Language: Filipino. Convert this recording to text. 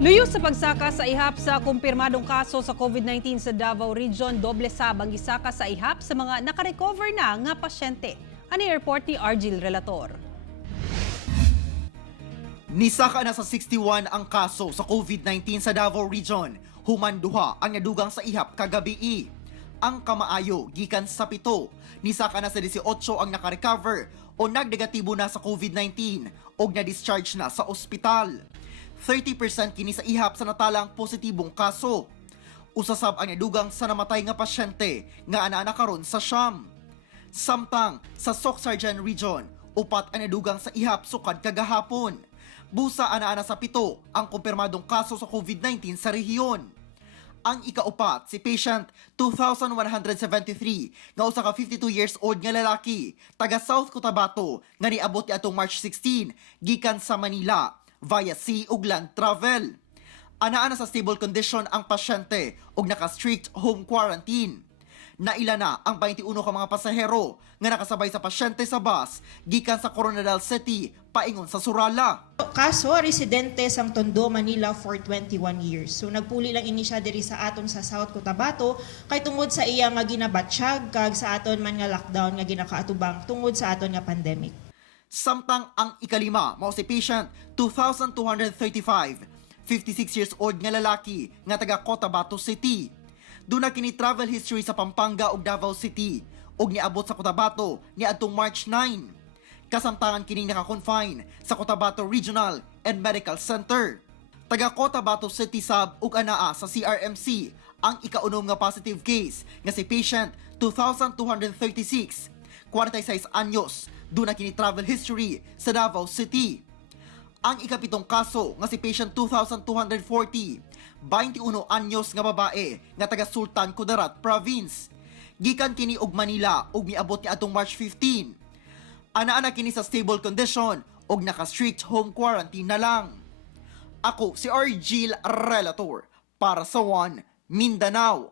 Luyo sa pagsaka sa ihap sa kumpirmadong kaso sa COVID-19 sa Davao Region, doble sabang gisaka sa ihap sa mga nakarecover na nga pasyente. Ani report ni Argil Relator. Nisaka na sa 61 ang kaso sa COVID-19 sa Davao Region. Humanduha ang nadugang sa ihap kagabi. Ang kamaayo gikan sa 7. Nisaka na sa 18 ang nakarecover o nagnegatibo na sa COVID-19 o na-discharge na sa ospital. 30% kini sa ihap sa natalang positibong kaso. Usasab ang nadugang sa namatay nga pasyente nga ana karon sa Siam. Samtang sa Socsargen Region, 4 ang nadugang sa ihap sukad kagahapon. Busa ana sa 7 ang kumpirmadong kaso sa COVID-19 sa rehiyon. Ang ikaupat si patient 2173 nga usa ka 52 years old nga lalaki taga South Cotabato nga niabot ni atong March 16 gikan sa Manila via sea ug land travel. Anaa na sa stable condition ang pasyente ug naka-strict home quarantine. Naila na ang 21 ka mga pasahero nga nakasabay sa pasyente sa bus gikan sa Coronadal City paingon sa Surala. Kaso residente sang Tondo, Manila for 21 years. So nagpuli lang ini siya diri sa aton sa South Cotabato kay tungod sa iya nga ginabatsyag kag sa aton man nga lockdown nga ginakaatubang tungod sa aton nga pandemic. Samtang ang ikalima mao si patient 2235, 56 years old nga lalaki nga taga Cotabato City. Duna kini travel history sa Pampanga ug Davao City ug niabot sa Cotabato niadtong March 9. Kasamtangan kining naka-confine sa Cotabato Regional and Medical Center. Taga Cotabato City sab ug anaa sa CRMC ang ikaunom nga positive case nga si patient 2236, 46 anyos. Duna kini travel history sa Davao City. Ang ikapitong kaso nga si patient 2240, 21 anyos nga babae nga taga Sultan Kudarat Province. Gikan kini og Manila ug miabot ni atong March 15. Ana kini sa stable condition ug naka-strict home quarantine na lang. Ako si Argil Relator para sa One Mindanao.